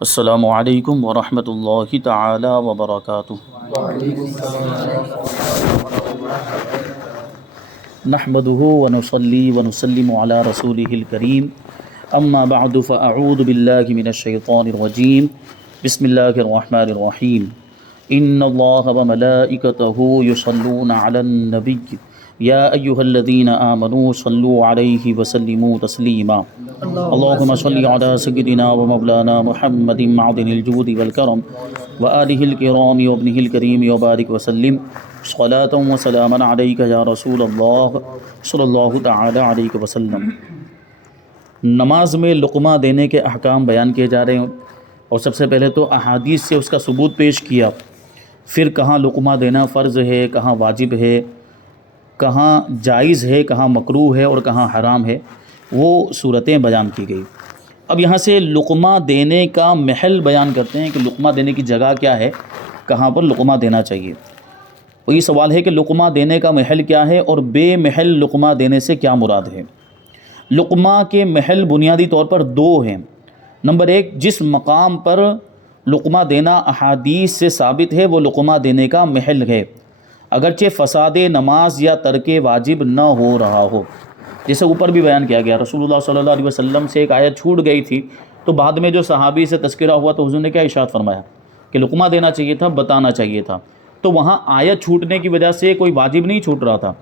السلام علیکم ورحمۃ اللہ تعالی وبرکاتہ۔ نحمده ونصلي ونسلم على رسوله الكريم اما بعد فاعوذ بالله من الشيطان الرجيم بسم الله الرحمن الرحيم ان الله وملائكته يصلون على النبي يا ايها الذين امنوا صلوا عليه وسلموا تسليما اللهم صل على سيدنا ومولانا محمد معدن الجود والكرم وآله الكرام وابنه الكريم وبارك وسلم صلاة وسلاما عليك يا رسول اللہ صلی اللہ تعالی علیہ وسلم۔ نماز میں لقمہ دینے کے احکام بیان کیے جا رہے ہیں، اور سب سے پہلے تو احادیث سے اس کا ثبوت پیش کیا، پھر کہاں لقمہ دینا فرض ہے، کہاں واجب ہے، کہاں جائز ہے، کہاں مکروہ ہے اور کہاں حرام ہے، وہ صورتیں بیان کی گئی۔ اب یہاں سے لقمہ دینے کا محل بیان کرتے ہیں کہ لقمہ دینے کی جگہ کیا ہے، کہاں پر لقمہ دینا چاہیے۔ وہی سوال ہے کہ لقمہ دینے کا محل کیا ہے اور بے محل لقمہ دینے سے کیا مراد ہے۔ لقمہ کے محل بنیادی طور پر دو ہیں۔ نمبر ایک، جس مقام پر لقمہ دینا احادیث سے ثابت ہے وہ لقمہ دینے کا محل ہے، اگرچہ فساد نماز یا ترک واجب نہ ہو رہا ہو۔ جیسے اوپر بھی بیان کیا گیا، رسول اللہ صلی اللہ علیہ وسلم سے ایک آیت چھوٹ گئی تھی، تو بعد میں جو صحابی سے تذکرہ ہوا تو حضور نے کیا ارشاد فرمایا کہ لقمہ دینا چاہیے تھا، بتانا چاہیے تھا۔ تو وہاں آیت چھوٹنے کی وجہ سے کوئی واجب نہیں چھوٹ رہا تھا،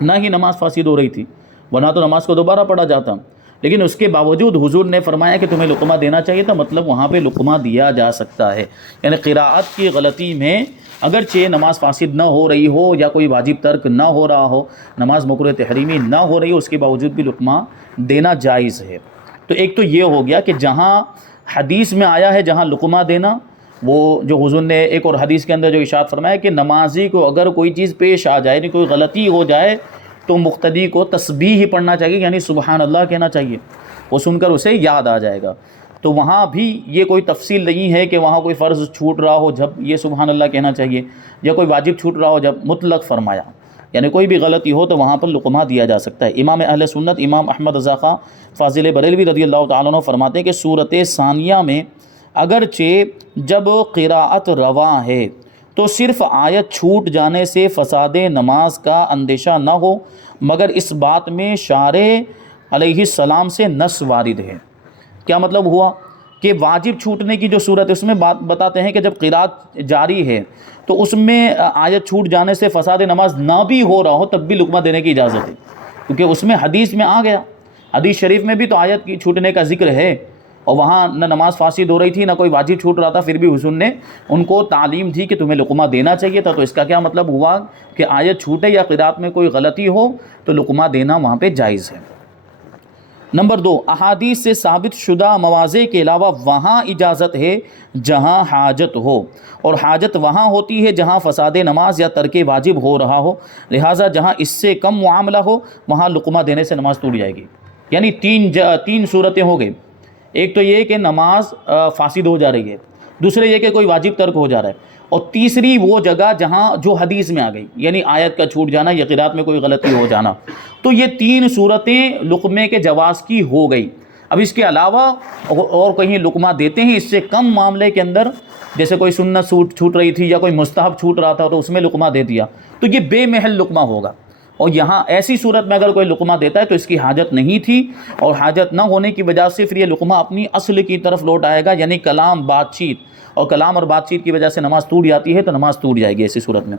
نہ ہی نماز فاسد ہو رہی تھی، ورنہ تو نماز کو دوبارہ پڑھا جاتا، لیکن اس کے باوجود حضور نے فرمایا کہ تمہیں لقمہ دینا چاہیے تھا، مطلب وہاں پہ لقمہ دیا جا سکتا ہے۔ یعنی قراءت کی غلطی میں اگرچہ نماز فاسد نہ ہو رہی ہو یا کوئی واجب ترک نہ ہو رہا ہو، نماز مکروہ تحریمی نہ ہو رہی ہو، اس کے باوجود بھی لقمہ دینا جائز ہے۔ تو ایک تو یہ ہو گیا کہ جہاں حدیث میں آیا ہے جہاں لقمہ دینا، وہ جو حضور نے ایک اور حدیث کے اندر جو ارشاد فرمایا کہ نمازی کو اگر کوئی چیز پیش آ جائے، یعنی کوئی غلطی ہو جائے، تو مقتدی کو تسبیح ہی پڑھنا چاہیے، یعنی سبحان اللہ کہنا چاہیے، وہ سن کر اسے یاد آ جائے گا۔ تو وہاں بھی یہ کوئی تفصیل نہیں ہے کہ وہاں کوئی فرض چھوٹ رہا ہو جب یہ سبحان اللہ کہنا چاہیے، یا کوئی واجب چھوٹ رہا ہو جب، مطلق فرمایا، یعنی کوئی بھی غلطی ہو تو وہاں پر لقمہ دیا جا سکتا ہے۔ امام اہل سنت امام احمد رضا خان فاضل بریلوی رضی اللہ تعالیٰ عنہ فرماتے ہیں کہ صورت ثانیہ میں اگرچہ جب قراءت رواں ہے تو صرف آیت چھوٹ جانے سے فساد نماز کا اندیشہ نہ ہو، مگر اس بات میں شارع علیہ السلام سے نص وارد ہے۔ کیا مطلب ہوا کہ واجب چھوٹنے کی جو صورت ہے اس میں بتاتے ہیں کہ جب قراءت جاری ہے تو اس میں آیت چھوٹ جانے سے فساد نماز نہ بھی ہو رہا ہو تب بھی لقمہ دینے کی اجازت ہے، کیونکہ اس میں حدیث میں آ گیا، حدیث شریف میں بھی تو آیت کی چھوٹنے کا ذکر ہے، اور وہاں نہ نماز فاسد ہو رہی تھی نہ کوئی واجب چھوٹ رہا تھا، پھر بھی حضور نے ان کو تعلیم دی کہ تمہیں لقمہ دینا چاہیے تھا۔ تو اس کا کیا مطلب ہوا کہ آیت چھوٹے یا قراءت میں کوئی غلطی ہو تو لقمہ دینا وہاں پہ جائز ہے۔ نمبر دو، احادیث سے ثابت شدہ مواضع کے علاوہ وہاں اجازت ہے جہاں حاجت ہو، اور حاجت وہاں ہوتی ہے جہاں فساد نماز یا ترک واجب ہو رہا ہو، لہٰذا جہاں اس سے کم معاملہ ہو وہاں لقمہ دینے سے نماز ٹوٹ جائے گی۔ یعنی تین صورتیں ہو گئی، ایک تو یہ کہ نماز فاسد ہو جا رہی ہے، دوسرے یہ کہ کوئی واجب ترک ہو جا رہا ہے، اور تیسری وہ جگہ جہاں جو حدیث میں آ گئی، یعنی آیت کا چھوٹ جانا یا قراءت میں کوئی غلطی ہو جانا۔ تو یہ تین صورتیں لقمے کے جواز کی ہو گئی۔ اب اس کے علاوہ اور کہیں لقمہ دیتے ہیں اس سے کم معاملے کے اندر، جیسے کوئی سنت چھوٹ رہی تھی یا کوئی مستحب چھوٹ رہا تھا تو اس میں لقمہ دے دیا، تو یہ بے محل لقمہ ہوگا۔ اور یہاں ایسی صورت میں اگر کوئی لقمہ دیتا ہے تو اس کی حاجت نہیں تھی، اور حاجت نہ ہونے کی وجہ سے پھر یہ لقمہ اپنی اصل کی طرف لوٹ آئے گا، یعنی کلام بات چیت، اور کلام اور بات چیت کی وجہ سے نماز ٹوٹ جاتی ہے تو نماز ٹوٹ جائے گی ایسی صورت میں۔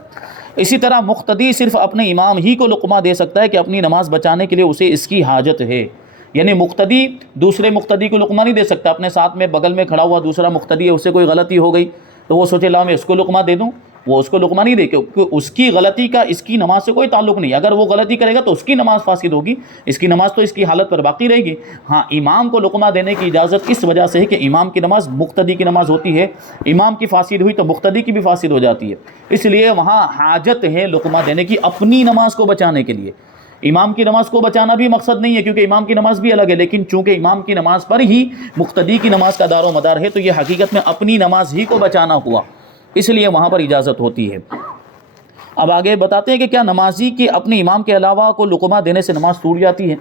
اسی طرح مقتدی صرف اپنے امام ہی کو لقمہ دے سکتا ہے کہ اپنی نماز بچانے کے لیے اسے اس کی حاجت ہے، یعنی مقتدی دوسرے مقتدی کو لقمہ نہیں دے سکتا۔ اپنے ساتھ میں بغل میں کھڑا ہوا دوسرا مقتدی ہے، اس سے کوئی غلطی ہو گئی تو وہ سوچے لا میں اس کو لقمہ دے دوں، وہ اس کو لقمہ نہیں دے، کیونکہ اس کی غلطی کا اس کی نماز سے کوئی تعلق نہیں۔ اگر وہ غلطی کرے گا تو اس کی نماز فاسد ہوگی، اس کی نماز تو اس کی حالت پر باقی رہے گی۔ ہاں، امام کو لقمہ دینے کی اجازت اس وجہ سے ہے کہ امام کی نماز مقتدی کی نماز ہوتی ہے، امام کی فاسد ہوئی تو مقتدی کی بھی فاسد ہو جاتی ہے، اس لیے وہاں حاجت ہے لقمہ دینے کی اپنی نماز کو بچانے کے لیے۔ امام کی نماز کو بچانا بھی مقصد نہیں ہے، کیونکہ امام کی نماز بھی الگ ہے، لیکن چونکہ امام کی نماز پر ہی مقتدی کی نماز کا دار و مدار ہے تو یہ حقیقت میں اپنی نماز ہی کو بچانا ہوا، اس لیے وہاں پر اجازت ہوتی ہے۔ اب آگے بتاتے ہیں کہ کیا نمازی کے اپنے امام کے علاوہ کو لقمہ دینے سے نماز ٹوٹ جاتی ہے؟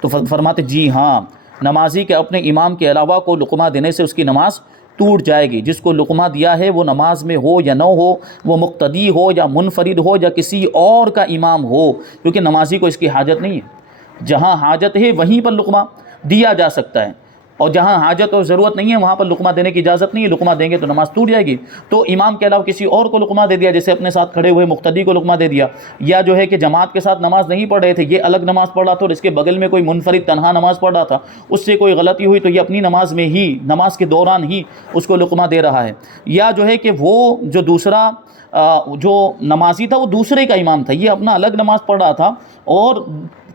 تو فرماتے جی ہاں، نمازی کے اپنے امام کے علاوہ کو لقمہ دینے سے اس کی نماز ٹوٹ جائے گی۔ جس کو لقمہ دیا ہے وہ نماز میں ہو یا نہ ہو، وہ مقتدی ہو یا منفرد ہو یا کسی اور کا امام ہو، کیونکہ نمازی کو اس کی حاجت نہیں ہے۔ جہاں حاجت ہے وہیں پر لقمہ دیا جا سکتا ہے، اور جہاں حاجت اور ضرورت نہیں ہے وہاں پر لقمہ دینے کی اجازت نہیں ہے۔ لقمہ دیں گے تو نماز ٹوٹ جائے گی۔ تو امام کے علاوہ کسی اور کو لقمہ دے دیا، جیسے اپنے ساتھ کھڑے ہوئے مقتدی کو لقمہ دے دیا، یا جو ہے کہ جماعت کے ساتھ نماز نہیں پڑھ رہے تھے، یہ الگ نماز پڑھ رہا تھا اور اس کے بغل میں کوئی منفرد تنہا نماز پڑھ رہا تھا، اس سے کوئی غلطی ہوئی تو یہ اپنی نماز میں ہی، نماز کے دوران ہی اس کو لقمہ دے رہا ہے۔ یا جو ہے کہ وہ جو دوسرا جو نمازی تھا وہ دوسرے کا امام تھا، یہ اپنا الگ نماز پڑھ رہا تھا، اور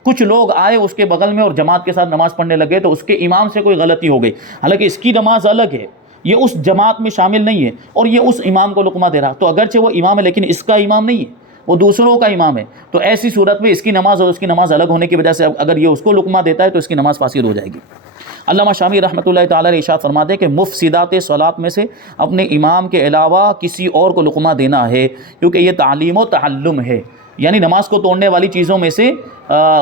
کچھ لوگ آئے اس کے بغل میں اور جماعت کے ساتھ نماز پڑھنے لگے تو اس کے امام سے کوئی غلطی ہو گئی، حالانکہ اس کی نماز الگ ہے، یہ اس جماعت میں شامل نہیں ہے، اور یہ اس امام کو لقمہ دے رہا، تو اگرچہ وہ امام ہے لیکن اس کا امام نہیں ہے، وہ دوسروں کا امام ہے۔ تو ایسی صورت میں اس کی نماز اور اس کی نماز الگ ہونے کی وجہ سے اگر یہ اس کو لقمہ دیتا ہے تو اس کی نماز فاسد ہو جائے گی۔ علامہ شامی رحمۃ اللہ تعالی علیہ ارشاد فرماتے ہیں کہ مفسدات صلاۃ میں سے اپنے امام کے علاوہ کسی اور کو لقمہ دینا ہے، کیونکہ یہ تعلیم و تعلم ہے، یعنی نماز کو توڑنے والی چیزوں میں سے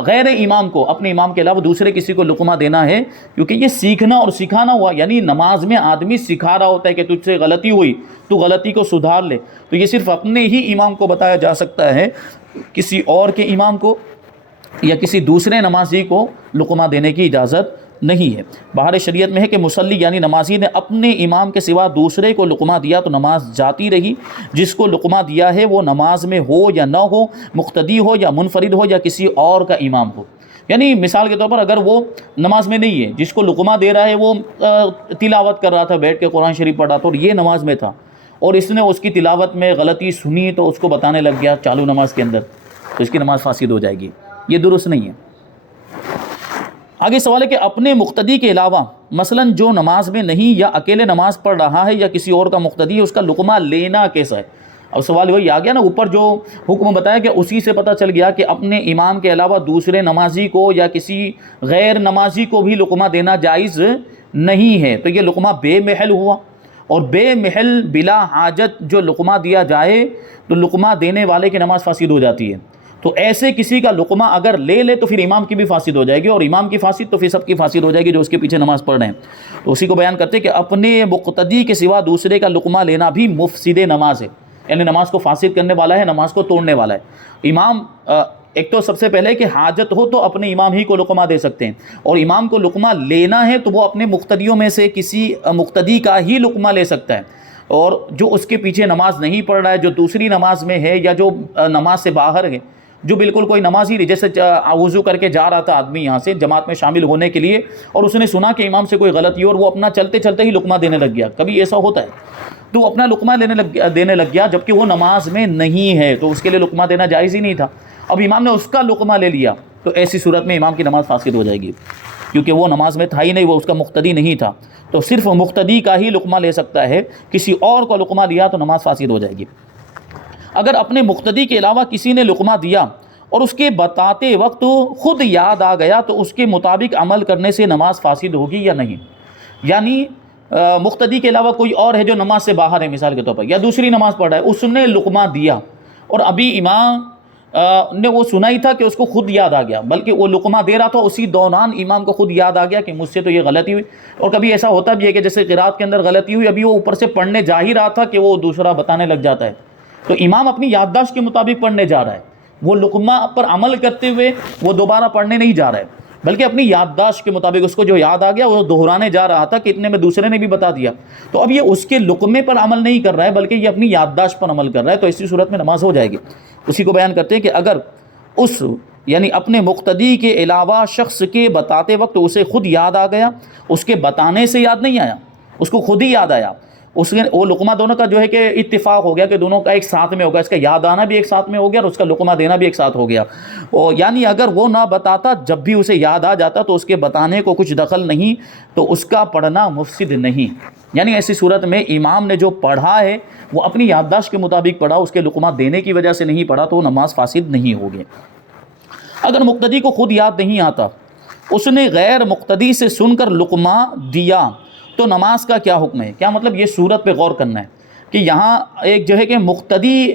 غیر امام کو، اپنے امام کے علاوہ دوسرے کسی کو لقمہ دینا ہے، کیونکہ یہ سیکھنا اور سکھانا ہوا، یعنی نماز میں آدمی سکھا رہا ہوتا ہے کہ تجھ سے غلطی ہوئی تو غلطی کو سدھار لے، تو یہ صرف اپنے ہی امام کو بتایا جا سکتا ہے، کسی اور کے امام کو یا کسی دوسرے نمازی کو لقمہ دینے کی اجازت نہیں ہے۔ بہار شریعت میں ہے کہ مصلی یعنی نمازی نے اپنے امام کے سوا دوسرے کو لقمہ دیا تو نماز جاتی رہی۔ جس کو لقمہ دیا ہے وہ نماز میں ہو یا نہ ہو، مقتدی ہو یا منفرد ہو یا کسی اور کا امام ہو۔ یعنی مثال کے طور پر اگر وہ نماز میں نہیں ہے، جس کو لقمہ دے رہا ہے وہ تلاوت کر رہا تھا، بیٹھ کے قرآن شریف پڑھ رہا تھا اور یہ نماز میں تھا، اور اس نے اس کی تلاوت میں غلطی سنی تو اس کو بتانے لگ گیا چالو نماز کے اندر، تو اس کی نماز فاسد ہو جائے گی، یہ درست نہیں ہے۔ آگے سوال ہے کہ اپنے مقتدی کے علاوہ مثلا جو نماز میں نہیں یا اکیلے نماز پڑھ رہا ہے یا کسی اور کا مقتدی ہے، اس کا لقمہ لینا کیسا ہے؟ اب سوال وہی آ گیا نا، اوپر جو حکم بتایا کہ اسی سے پتہ چل گیا کہ اپنے امام کے علاوہ دوسرے نمازی کو یا کسی غیر نمازی کو بھی لقمہ دینا جائز نہیں ہے، تو یہ لقمہ بے محل ہوا، اور بے محل بلا حاجت جو لقمہ دیا جائے تو لقمہ دینے والے کی نماز فاسد ہو جاتی ہے۔ تو ایسے کسی کا لقمہ اگر لے لے تو پھر امام کی بھی فاسد ہو جائے گی، اور امام کی فاسد تو پھر سب کی فاسد ہو جائے گی جو اس کے پیچھے نماز پڑھ رہے ہیں۔ تو اسی کو بیان کرتے ہیں کہ اپنے مقتدی کے سوا دوسرے کا لقمہ لینا بھی مفسد نماز ہے، یعنی نماز کو فاسد کرنے والا ہے، نماز کو توڑنے والا ہے۔ امام ایک تو سب سے پہلے کہ حاجت ہو تو اپنے امام ہی کو لقمہ دے سکتے ہیں، اور امام کو لقمہ لینا ہے تو وہ اپنے مقتدیوں میں سے کسی مقتدی کا ہی لقمہ لے سکتا ہے، اور جو اس کے پیچھے نماز نہیں پڑھ رہا ہے، جو دوسری نماز میں ہے یا جو نماز سے باہر ہے، جو بالکل کوئی نماز ہی نہیں، جیسے وضو کر کے جا رہا تھا آدمی یہاں سے جماعت میں شامل ہونے کے لیے، اور اس نے سنا کہ امام سے کوئی غلطی اور وہ اپنا چلتے چلتے ہی لقمہ دینے لگ گیا، کبھی ایسا ہوتا ہے، تو اپنا لقمہ دینے لگ گیا جبکہ وہ نماز میں نہیں ہے، تو اس کے لیے لقمہ دینا جائز ہی نہیں تھا، اب امام نے اس کا لقمہ لے لیا، تو ایسی صورت میں امام کی نماز فاسد ہو جائے گی، کیونکہ وہ نماز میں تھا ہی نہیں، وہ اس کا مقتدی نہیں تھا، تو صرف مقتدی کا ہی لقمہ لے سکتا ہے، کسی اور کو لقمہ لیا تو نماز فاسد ہو جائے گی۔ اگر اپنے مقتدی کے علاوہ کسی نے لقمہ دیا اور اس کے بتاتے وقت خود یاد آ گیا تو اس کے مطابق عمل کرنے سے نماز فاسد ہوگی یا نہیں؟ یعنی مقتدی کے علاوہ کوئی اور ہے جو نماز سے باہر ہے، مثال کے طور پر، یا دوسری نماز پڑھ رہا ہے، اس نے لقمہ دیا اور ابھی امام نے وہ سنا ہی تھا کہ اس کو خود یاد آ گیا، بلکہ وہ لقمہ دے رہا تھا اسی دوران امام کو خود یاد آ گیا کہ مجھ سے تو یہ غلطی ہوئی، اور کبھی ایسا ہوتا بھی ہے کہ جیسے قرات کے اندر غلطی ہوئی، ابھی وہ اوپر سے پڑھنے جا ہی رہا تھا کہ وہ دوسرا بتانے لگ جاتا ہے، تو امام اپنی یادداشت کے مطابق پڑھنے جا رہا ہے، وہ لقمہ پر عمل کرتے ہوئے وہ دوبارہ پڑھنے نہیں جا رہا ہے، بلکہ اپنی یادداشت کے مطابق اس کو جو یاد آ گیا وہ دہرانے جا رہا تھا کہ اتنے میں دوسرے نے بھی بتا دیا، تو اب یہ اس کے لقمے پر عمل نہیں کر رہا ہے بلکہ یہ اپنی یادداشت پر عمل کر رہا ہے، تو اسی صورت میں نماز ہو جائے گی۔ اسی کو بیان کرتے ہیں کہ اگر اس یعنی اپنے مقتدی کے علاوہ شخص کے بتاتے وقت اسے خود یاد آ گیا، اس کے بتانے سے یاد نہیں آیا، اس کو خود ہی یاد آیا، اس نے وہ لقمہ دونوں کا جو ہے کہ اتفاق ہو گیا کہ دونوں کا ایک ساتھ میں ہوگا، اس کا یاد آنا بھی ایک ساتھ میں ہو گیا اور اس کا لقمہ دینا بھی ایک ساتھ ہو گیا، یعنی اگر وہ نہ بتاتا جب بھی اسے یاد آ جاتا تو اس کے بتانے کو کچھ دخل نہیں، تو اس کا پڑھنا مفسد نہیں، یعنی ایسی صورت میں امام نے جو پڑھا ہے وہ اپنی یادداشت کے مطابق پڑھا، اس کے لقمہ دینے کی وجہ سے نہیں پڑھا تو نماز فاسد نہیں ہوگی۔ اگر مقتدی کو خود یاد نہیں آتا، اس نے غیر مقتدی سے سن کر لقمہ دیا تو نماز کا کیا حکم ہے؟ کیا مطلب؟ یہ صورت پہ غور کرنا ہے کہ یہاں ایک جو ہے کہ مقتدی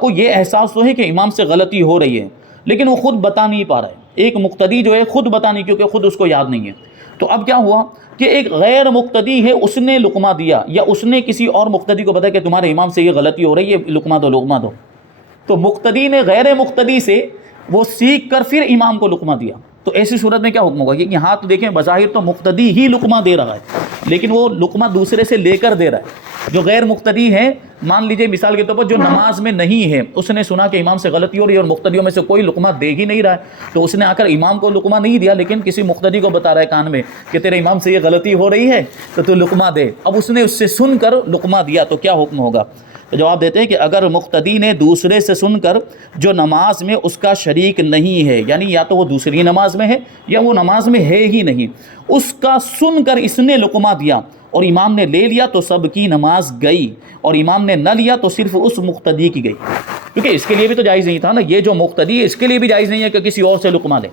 کو یہ احساس تو ہے کہ امام سے غلطی ہو رہی ہے لیکن وہ خود بتا نہیں پا رہا ہے، ایک مقتدی جو ہے خود بتا نہیں، کیونکہ خود اس کو یاد نہیں ہے، تو اب کیا ہوا کہ ایک غیر مقتدی ہے، اس نے لقمہ دیا، یا اس نے کسی اور مقتدی کو بتایا کہ تمہارے امام سے یہ غلطی ہو رہی ہے، لقمہ دو لقمہ دو، تو مقتدی نے غیر مقتدی سے وہ سیکھ کر پھر امام کو لقمہ دیا، تو ایسی صورت میں کیا حکم ہوگا؟ کہ یہاں تو دیکھیں بظاہر تو مقتدی ہی لقمہ دے رہا ہے، لیکن وہ لقمہ دوسرے سے لے کر دے رہا ہے۔ جو غیر مقتدی ہے، مان لیجئے مثال کے طور پر جو نماز میں نہیں ہے، اس نے سنا کہ امام سے غلطی ہو رہی ہے اور مقتدیوں میں سے کوئی لقمہ دے ہی نہیں رہا ہے، تو اس نے آ کر امام کو لقمہ نہیں دیا، لیکن کسی مقتدی کو بتا رہا ہے کان میں کہ تیرے امام سے یہ غلطی ہو رہی ہے تو تو لقمہ دے۔ اب اس نے اس سے سن کر لقمہ دیا، تو کیا حکم ہوگا؟ تو جواب دیتے ہیں کہ اگر مقتدی نے دوسرے سے سن کر جو نماز میں اس کا شریک نہیں ہے، یعنی یا تو وہ دوسری نماز میں ہے یا وہ نماز میں ہے ہی نہیں، اس کا سن کر اس نے لقمہ دیا اور امام نے لے لیا تو سب کی نماز گئی، اور امام نے نہ لیا تو صرف اس مقتدی کی گئی، کیونکہ اس کے لیے بھی تو جائز نہیں تھا نا، یہ جو مقتدی ہے اس کے لیے بھی جائز نہیں ہے کہ کسی اور سے لقمہ لے،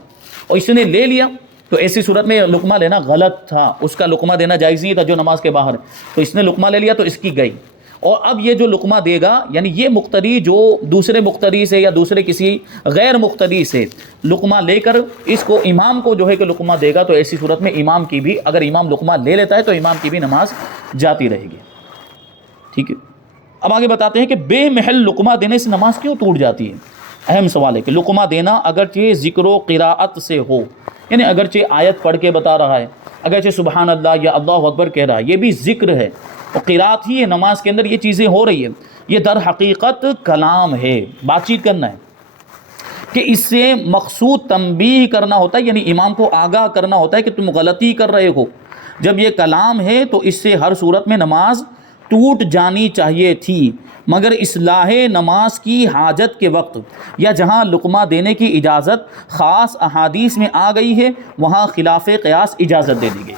اور اس نے لے لیا، تو ایسی صورت میں لقمہ لینا غلط تھا، اس کا لقمہ دینا جائز نہیں تھا جو نماز کے باہر، تو اس نے لقمہ لے لیا تو اس کی گئی۔ اور اب یہ جو لقمہ دے گا، یعنی یہ مقتدی جو دوسرے مقتدی سے یا دوسرے کسی غیر مقتدی سے لقمہ لے کر اس کو امام کو جو ہے کہ لقمہ دے گا، تو ایسی صورت میں امام کی بھی، اگر امام لقمہ لے لیتا ہے تو امام کی بھی نماز جاتی رہے گی۔ ٹھیک ہے، اب آگے بتاتے ہیں کہ بے محل لقمہ دینے سے نماز کیوں ٹوٹ جاتی ہے؟ اہم سوال ہے کہ لقمہ دینا اگرچہ ذکر و قراءت سے ہو، یعنی اگرچہ آیت پڑھ کے بتا رہا ہے، اگرچہ سبحان اللہ یا اللہ اکبر کہہ رہا ہے، یہ بھی ذکر ہے اور قراءت ہی ہے، نماز کے اندر یہ چیزیں ہو رہی ہیں، یہ در حقیقت کلام ہے، بات چیت کرنا ہے، کہ اس سے مقصود تنبیہ کرنا ہوتا ہے، یعنی امام کو آگاہ کرنا ہوتا ہے کہ تم غلطی کر رہے ہو۔ جب یہ کلام ہے تو اس سے ہر صورت میں نماز ٹوٹ جانی چاہیے تھی، مگر اصلاح نماز کی حاجت کے وقت یا جہاں لقمہ دینے کی اجازت خاص احادیث میں آ گئی ہے، وہاں خلاف قیاس اجازت دے دی گئی۔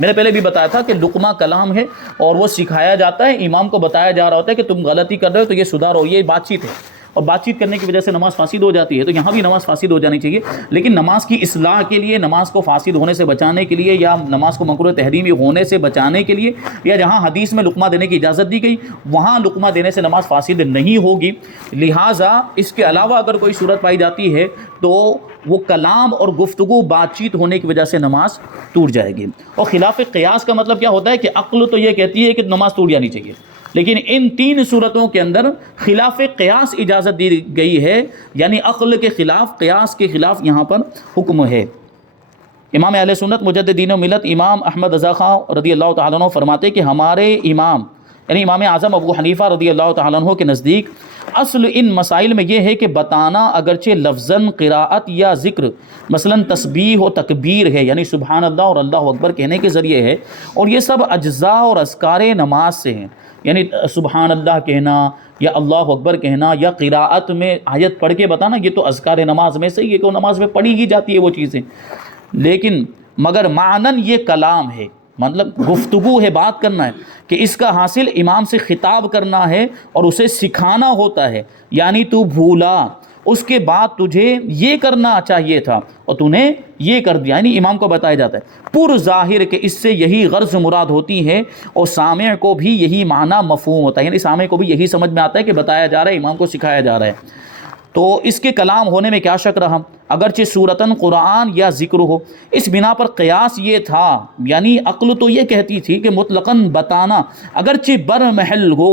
میں نے پہلے بھی بتایا تھا کہ لقمہ کلام ہے اور وہ سکھایا جاتا ہے، امام کو بتایا جا رہا ہوتا ہے کہ تم غلطی کر رہے ہو تو یہ سدھارو، یہ بات چیت ہے، اور بات چیت کرنے کی وجہ سے نماز فاسد ہو جاتی ہے، تو یہاں بھی نماز فاسد ہو جانی چاہیے، لیکن نماز کی اصلاح کے لیے، نماز کو فاسد ہونے سے بچانے کے لیے، یا نماز کو مکروہ تحریمی ہونے سے بچانے کے لیے، یا جہاں حدیث میں لقمہ دینے کی اجازت دی گئی وہاں لقمہ دینے سے نماز فاسد نہیں ہوگی، لہٰذا اس کے علاوہ اگر کوئی صورت پائی جاتی ہے تو وہ کلام اور گفتگو بات چیت ہونے کی وجہ سے نماز ٹوٹ جائے گی۔ اور خلاف قیاس کا مطلب کیا ہوتا ہے کہ عقل تو یہ کہتی ہے کہ نماز ٹوٹ جانی چاہیے، لیکن ان تین صورتوں کے اندر خلاف قیاس اجازت دی گئی ہے، یعنی عقل کے خلاف، قیاس کے خلاف یہاں پر حکم ہے۔ امام اہل سنت مجدد دین و ملت امام احمد رضا خان رضی اللہ تعالیٰ عنہ فرماتے کہ ہمارے امام یعنی امام اعظم ابو حنیفہ رضی اللہ تعالیٰ عنہ کے نزدیک اصل ان مسائل میں یہ ہے کہ بتانا اگرچہ لفظاً قراءت یا ذکر مثلاً تسبیح و تکبیر ہے، یعنی سبحان اللہ اور اللہ اکبر کہنے کے ذریعے ہے، اور یہ سب اجزاء اور اذکار نماز سے ہیں، یعنی سبحان اللہ کہنا یا اللہ اکبر کہنا یا قراءت میں آیت پڑھ کے بتانا، یہ تو اذکار نماز میں سے، یہ کہ نماز میں پڑھی ہی جاتی ہے وہ چیزیں، لیکن مگر معنن یہ کلام ہے، مطلب گفتگو ہے، بات کرنا ہے، کہ اس کا حاصل امام سے خطاب کرنا ہے اور اسے سکھانا ہوتا ہے، یعنی تو بھولا، اس کے بعد تجھے یہ کرنا چاہیے تھا اور تو نے یہ کر دیا، یعنی امام کو بتایا جاتا ہے پر ظاہر کہ اس سے یہی غرض مراد ہوتی ہے، اور سامع کو بھی یہی معنی مفہوم ہوتا ہے، یعنی سامع کو بھی یہی سمجھ میں آتا ہے کہ بتایا جا رہا ہے، امام کو سکھایا جا رہا ہے، تو اس کے کلام ہونے میں کیا شک رہا، اگرچہ صورتاً قرآن یا ذکر ہو۔ اس بنا پر قیاس یہ تھا، یعنی عقل تو یہ کہتی تھی کہ مطلقاً بتانا اگرچہ بر محل ہو،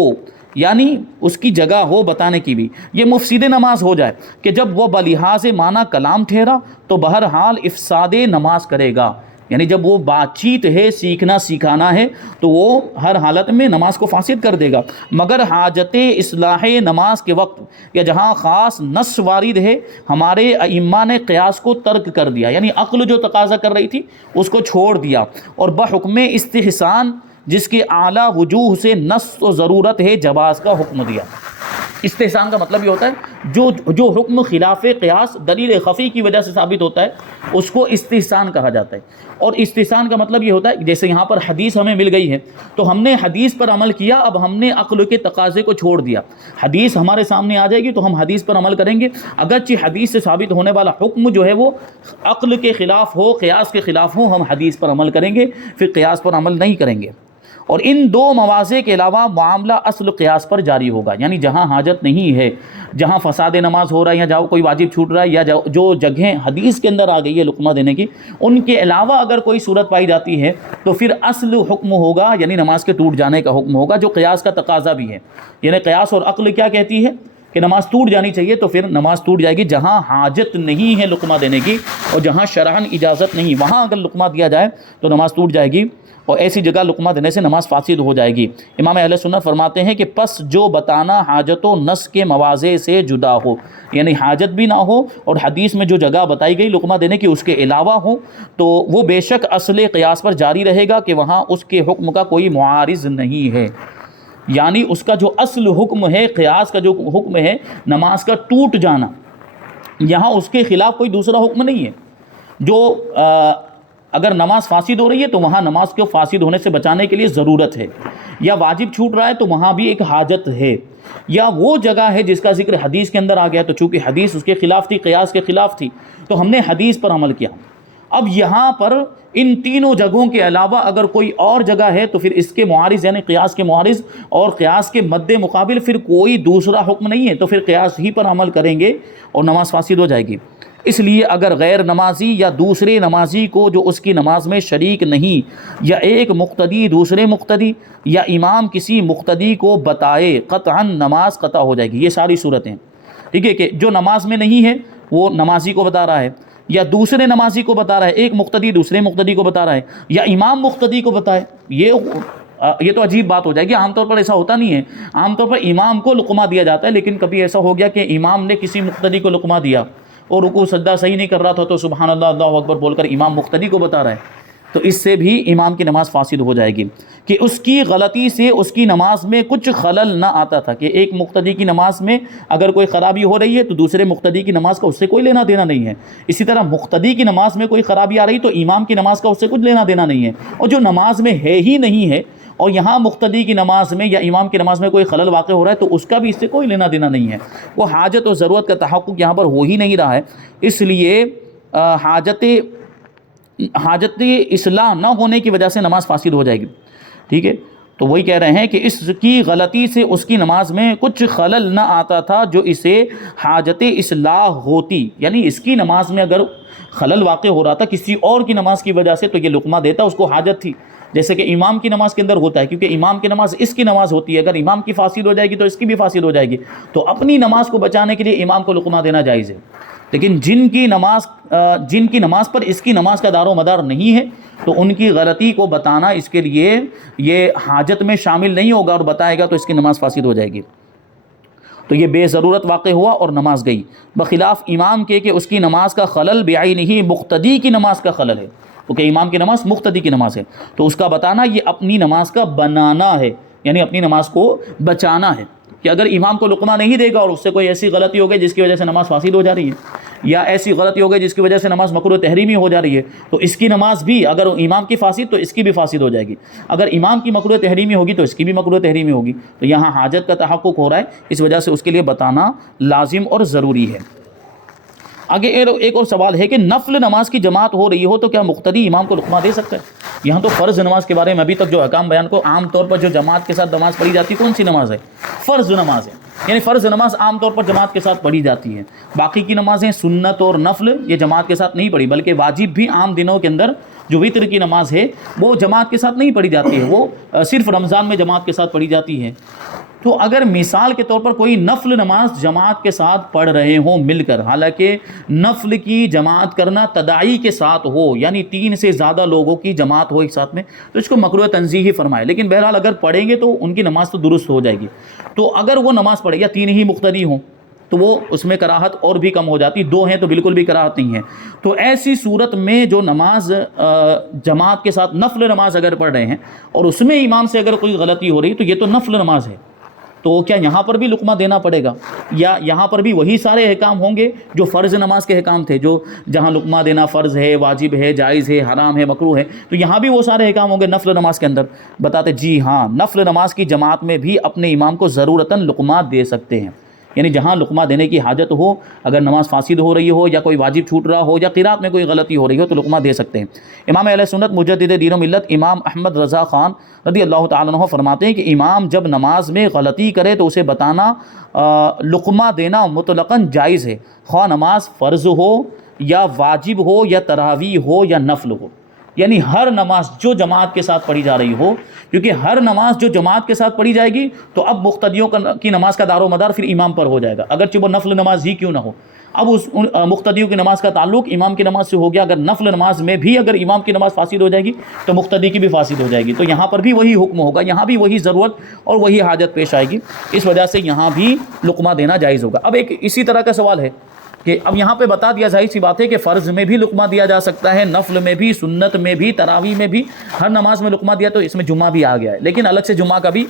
یعنی اس کی جگہ ہو بتانے کی بھی، یہ مفسد نماز ہو جائے کہ جب وہ بلحاظ معنی کلام ٹھہرا تو بہرحال افساد نماز کرے گا، یعنی جب وہ بات چیت ہے، سیکھنا سکھانا ہے، تو وہ ہر حالت میں نماز کو فاسد کر دے گا، مگر حاجت اصلاح نماز کے وقت یا جہاں خاص نص وارد ہے، ہمارے ائمہ نے قیاس کو ترک کر دیا، یعنی عقل جو تقاضا کر رہی تھی اس کو چھوڑ دیا، اور بحکم استحسان جس کے اعلیٰ وجوہ سے نص و ضرورت ہے جواز کا حکم دیا۔ استحسان کا مطلب یہ ہوتا ہے جو حکم خلاف قیاس دلیل خفی کی وجہ سے ثابت ہوتا ہے اس کو استحسان کہا جاتا ہے، اور استحسان کا مطلب یہ ہوتا ہے جیسے یہاں پر حدیث ہمیں مل گئی ہے تو ہم نے حدیث پر عمل کیا، اب ہم نے عقل کے تقاضے کو چھوڑ دیا، حدیث ہمارے سامنے آ جائے گی تو ہم حدیث پر عمل کریں گے، اگرچہ حدیث سے ثابت ہونے والا حکم جو ہے وہ عقل کے خلاف ہو، قیاس کے خلاف ہو، ہم حدیث پر عمل کریں گے، پھر قیاس پر عمل نہیں کریں گے۔ اور ان دو مواضع کے علاوہ معاملہ اصل قیاس پر جاری ہوگا، یعنی جہاں حاجت نہیں ہے، جہاں فساد نماز ہو رہا ہے یا جہاں کوئی واجب چھوٹ رہا ہے یا جو جگہیں حدیث کے اندر آ گئی ہے لقمہ دینے کی، ان کے علاوہ اگر کوئی صورت پائی جاتی ہے تو پھر اصل حکم ہوگا، یعنی نماز کے ٹوٹ جانے کا حکم ہوگا، جو قیاس کا تقاضا بھی ہے۔ یعنی قیاس اور عقل کیا کہتی ہے کہ نماز ٹوٹ جانی چاہیے، تو پھر نماز ٹوٹ جائے گی جہاں حاجت نہیں ہے لقمہ دینے کی، اور جہاں شرعاً اجازت نہیں وہاں اگر لقمہ دیا جائے تو نماز ٹوٹ جائے گی، اور ایسی جگہ لقمہ دینے سے نماز فاسد ہو جائے گی۔ امام اہل سنت فرماتے ہیں کہ پس جو بتانا حاجت و نص کے مواضع سے جدا ہو، یعنی حاجت بھی نہ ہو اور حدیث میں جو جگہ بتائی گئی لقمہ دینے کی اس کے علاوہ ہو، تو وہ بے شک اصل قیاس پر جاری رہے گا کہ وہاں اس کے حکم کا کوئی معارض نہیں ہے، یعنی اس کا جو اصل حکم ہے، قیاس کا جو حکم ہے نماز کا ٹوٹ جانا، یہاں اس کے خلاف کوئی دوسرا حکم نہیں ہے۔ جو اگر نماز فاسد ہو رہی ہے تو وہاں نماز کو فاسد ہونے سے بچانے کے لیے ضرورت ہے، یا واجب چھوٹ رہا ہے تو وہاں بھی ایک حاجت ہے، یا وہ جگہ ہے جس کا ذکر حدیث کے اندر آ گیا، تو چونکہ حدیث اس کے خلاف تھی، قیاس کے خلاف تھی، تو ہم نے حدیث پر عمل کیا۔ اب یہاں پر ان تینوں جگہوں کے علاوہ اگر کوئی اور جگہ ہے تو پھر اس کے معارض یعنی قیاس کے معارض اور قیاس کے مد مقابل پھر کوئی دوسرا حکم نہیں ہے، تو پھر قیاس ہی پر عمل کریں گے اور نماز فاسد ہو جائے گی۔ اس لیے اگر غیر نمازی یا دوسرے نمازی کو جو اس کی نماز میں شریک نہیں، یا ایک مقتدی دوسرے مقتدی یا امام کسی مقتدی کو بتائے، قطعاً نماز قطع ہو جائے گی۔ یہ ساری صورتیں ٹھیک ہے کہ جو نماز میں نہیں ہے وہ نمازی کو بتا رہا ہے، یا دوسرے نمازی کو بتا رہا ہے، ایک مقتدی دوسرے مقتدی کو بتا رہا ہے، یا امام مقتدی کو بتائے، یہ تو عجیب بات ہو جائے گی۔ عام طور پر ایسا ہوتا نہیں ہے، عام طور پر امام کو لقمہ دیا جاتا ہے، لیکن کبھی ایسا ہو گیا کہ امام نے کسی مقتدی کو لقمہ دیا اور رکوع سجدہ صحیح نہیں کر رہا تھا تو سبحان اللہ اللہ اکبر بول کر امام مقتدی کو بتا رہا ہے، تو اس سے بھی امام کی نماز فاسد ہو جائے گی، کہ اس کی غلطی سے اس کی نماز میں کچھ خلل نہ آتا تھا، کہ ایک مقتدی کی نماز میں اگر کوئی خرابی ہو رہی ہے تو دوسرے مقتدی کی نماز کا اس سے کوئی لینا دینا نہیں ہے، اسی طرح مقتدی کی نماز میں کوئی خرابی آ رہی تو امام کی نماز کا اس سے کچھ لینا دینا نہیں ہے، اور جو نماز میں ہے ہی نہیں ہے اور یہاں مقتدی کی نماز میں یا امام کی نماز میں کوئی خلل واقع ہو رہا ہے تو اس کا بھی اس سے کوئی لینا دینا نہیں ہے۔ وہ حاجت اور ضرورت کا تحقق یہاں پر ہو ہی نہیں رہا ہے، اس لیے حاجت اصلاح نہ ہونے کی وجہ سے نماز فاسد ہو جائے گی، ٹھیک ہے۔ تو وہی کہہ رہے ہیں کہ اس کی غلطی سے اس کی نماز میں کچھ خلل نہ آتا تھا جو اسے حاجت اصلاح ہوتی، یعنی اس کی نماز میں اگر خلل واقع ہو رہا تھا کسی اور کی نماز کی وجہ سے تو یہ لقمہ دیتا، اس کو حاجت تھی، جیسے کہ امام کی نماز کے اندر ہوتا ہے، کیونکہ امام کی نماز اس کی نماز ہوتی ہے، اگر امام کی فاسد ہو جائے گی تو اس کی بھی فاسد ہو جائے گی، تو اپنی نماز کو بچانے کے لیے امام کو لقمہ دینا جائز ہے۔ لیکن جن کی نماز پر اس کی نماز کا دار و مدار نہیں ہے تو ان کی غلطی کو بتانا اس کے لیے یہ حاجت میں شامل نہیں ہوگا، اور بتائے گا تو اس کی نماز فاسد ہو جائے گی، تو یہ بے ضرورت واقع ہوا اور نماز گئی، بخلاف امام کے کہ اس کی نماز کا خلل بعینہ مقتدی کی نماز کا خلل ہے، کیونکہ امام کی نماز مقتدی کی نماز ہے، تو اس کا بتانا یہ اپنی نماز کا بنانا ہے، یعنی اپنی نماز کو بچانا ہے، کہ اگر امام کو لقمہ نہیں دے گا اور اس سے کوئی ایسی غلطی ہو گئی جس کی وجہ سے نماز فاسد ہو جا رہی ہے، یا ایسی غلطی ہو گئی جس کی وجہ سے نماز مکروہ تحریمی ہو جا رہی ہے، تو اس کی نماز بھی اگر امام کی فاسد تو اس کی بھی فاسد ہو جائے گی، اگر امام کی مکروہ تحریمی ہوگی تو اس کی بھی مکروہ تحریمی ہوگی، تو یہاں حاجت کا تحقق ہو رہا ہے، اس وجہ سے اس کے لیے بتانا لازم اور ضروری ہے۔ آگے ایک اور سوال ہے کہ نفل نماز کی جماعت ہو رہی ہو تو کیا مقتدی امام کو لقمہ دے سکتا ہے؟ یہاں تو فرض نماز کے بارے میں ابھی تک جو احکام بیان کو، عام طور پر جو جماعت کے ساتھ نماز پڑھی جاتی ہے کون سی نماز ہے؟ فرض نماز ہے، یعنی فرض نماز عام طور پر جماعت کے ساتھ پڑھی جاتی ہے، باقی کی نمازیں سنت اور نفل یہ جماعت کے ساتھ نہیں پڑھی، بلکہ واجب بھی عام دنوں کے اندر جو وتر کی نماز ہے وہ جماعت کے ساتھ نہیں پڑھی جاتی ہے، وہ صرف رمضان میں جماعت کے ساتھ پڑھی جاتی ہے۔ تو اگر مثال کے طور پر کوئی نفل نماز جماعت کے ساتھ پڑھ رہے ہوں مل کر، حالانکہ نفل کی جماعت کرنا تداعی کے ساتھ ہو، یعنی 3 سے زیادہ لوگوں کی جماعت ہو ایک ساتھ میں، تو اس کو مکروہ تنزیہی فرمائے، لیکن بہرحال اگر پڑھیں گے تو ان کی نماز تو درست ہو جائے گی۔ تو اگر وہ نماز پڑھے یا 3 ہی مقتدی ہوں تو وہ اس میں کراہت اور بھی کم ہو جاتی، 2 ہیں تو بالکل بھی کراہت نہیں ہے۔ تو ایسی صورت میں جو نماز جماعت کے ساتھ نفل نماز اگر پڑھ رہے ہیں اور اس میں امام سے اگر کوئی غلطی ہو رہی تو یہ تو نفل نماز ہے، تو کیا یہاں پر بھی لقمہ دینا پڑے گا، یا یہاں پر بھی وہی سارے احکام ہوں گے جو فرض نماز کے احکام تھے، جو جہاں لقمہ دینا فرض ہے، واجب ہے، جائز ہے، حرام ہے، مکروہ ہے، تو یہاں بھی وہ سارے احکام ہوں گے نفل نماز کے اندر؟ بتاتے جی ہاں، نفل نماز کی جماعت میں بھی اپنے امام کو ضرورتاً لقمہ دے سکتے ہیں، یعنی جہاں لقمہ دینے کی حاجت ہو، اگر نماز فاسد ہو رہی ہو یا کوئی واجب چھوٹ رہا ہو یا قرات میں کوئی غلطی ہو رہی ہو تو لقمہ دے سکتے ہیں۔ امام اہل سنت مجدد دین و ملت امام احمد رضا خان رضی اللہ تعالیٰ عنہ فرماتے ہیں کہ امام جب نماز میں غلطی کرے تو اسے بتانا لقمہ دینا مطلقاً جائز ہے، خواہ نماز فرض ہو یا واجب ہو یا تراویح ہو یا نفل ہو۔ یعنی ہر نماز جو جماعت کے ساتھ پڑھی جا رہی ہو، کیونکہ ہر نماز جو جماعت کے ساتھ پڑھی جائے گی تو اب مقتدیوں کی نماز کا دار و مدار پھر امام پر ہو جائے گا، اگرچہ وہ نفل نماز ہی کیوں نہ ہو۔ اب اس مقتدیوں کی نماز کا تعلق امام کی نماز سے ہو گیا، اگر نفل نماز میں بھی اگر امام کی نماز فاسد ہو جائے گی تو مقتدی کی بھی فاسد ہو جائے گی، تو یہاں پر بھی وہی حکم ہوگا، یہاں بھی وہی ضرورت اور وہی حاجت پیش آئے گی، اس وجہ سے یہاں بھی لقمہ دینا جائز ہوگا۔ اب ایک اسی طرح کا سوال ہے کہ اب یہاں پہ بتا دیا، ظاہر سی بات ہے کہ فرض میں بھی لقمہ دیا جا سکتا ہے، نفل میں بھی، سنت میں بھی، تراویح میں بھی، ہر نماز میں لقمہ دیا، تو اس میں جمعہ بھی آ گیا ہے، لیکن الگ سے جمعہ کا بھی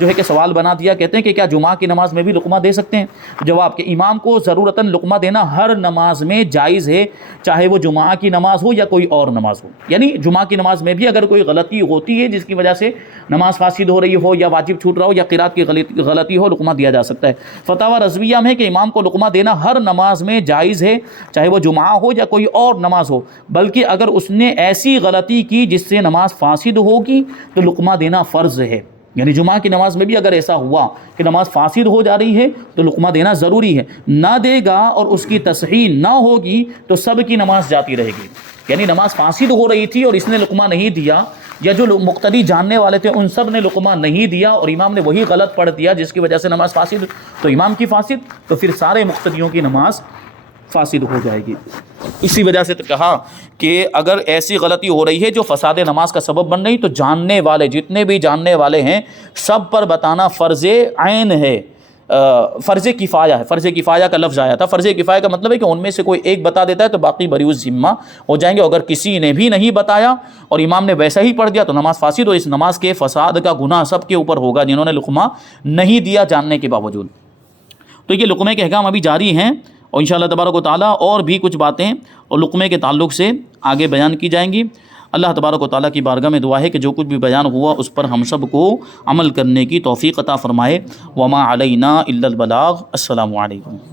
جو ہے کہ سوال بنا دیا، کہتے ہیں کہ کیا جمعہ کی نماز میں بھی لقمہ دے سکتے ہیں؟ جواب کہ امام کو ضرورتاً لقمہ دینا ہر نماز میں جائز ہے، چاہے وہ جمعہ کی نماز ہو یا کوئی اور نماز ہو۔ یعنی جمعہ کی نماز میں بھی اگر کوئی غلطی ہوتی ہے جس کی وجہ سے نماز فاسد ہو رہی ہو یا واجب چھوٹ رہا ہو یا قرات کی غلطی ہو، لقمہ دیا جا سکتا ہے۔ فتاوی رضویہ میں کہ امام کو لقمہ دینا ہر نماز میں جائز ہے، چاہے وہ جمعہ ہو یا کوئی اور نماز ہو، بلکہ اگر اس نے ایسی غلطی کی جس سے نماز فاسد ہوگی تو لقمہ دینا فرض ہے۔ یعنی جمعہ کی نماز میں بھی اگر ایسا ہوا کہ نماز فاسد ہو جا رہی ہے تو لقمہ دینا ضروری ہے، نہ دے گا اور اس کی تصحیح نہ ہوگی تو سب کی نماز جاتی رہے گی۔ یعنی نماز فاسد ہو رہی تھی اور اس نے لقمہ نہیں دیا، یا جو مقتدی جاننے والے تھے ان سب نے لقمہ نہیں دیا اور امام نے وہی غلط پڑھ دیا جس کی وجہ سے نماز فاسد، تو امام کی فاسد، تو پھر سارے مقتدیوں کی نماز فاسد ہو جائے گی۔ اسی وجہ سے تو کہا کہ اگر ایسی غلطی ہو رہی ہے جو فساد نماز کا سبب بن رہی تو جاننے والے، جتنے بھی جاننے والے ہیں سب پر بتانا فرض عین ہے، فرض کفایہ ہے۔ فرض کفایہ کا لفظ آیا تھا، فرض کفایہ کا مطلب ہے کہ ان میں سے کوئی ایک بتا دیتا ہے تو باقی بری ذمہ ہو جائیں گے، اگر کسی نے بھی نہیں بتایا اور امام نے ویسا ہی پڑھ دیا تو نماز فاسد، اور اس نماز کے فساد کا گناہ سب کے اوپر ہوگا جنہوں نے لقمہ نہیں دیا جاننے کے باوجود۔ تو یہ لقمے کے احکام ابھی جاری ہیں، اور انشاءاللہ تبارک و تعالیٰ اور بھی کچھ باتیں اور لقمے کے تعلق سے آگے بیان کی جائیں گی۔ اللہ تبارک و تعالیٰ کی بارگاہ میں دعا ہے کہ جو کچھ بھی بیان ہوا اس پر ہم سب کو عمل کرنے کی توفیق عطا فرمائے۔ وما علینا الا البلاغ۔ السلام علیکم۔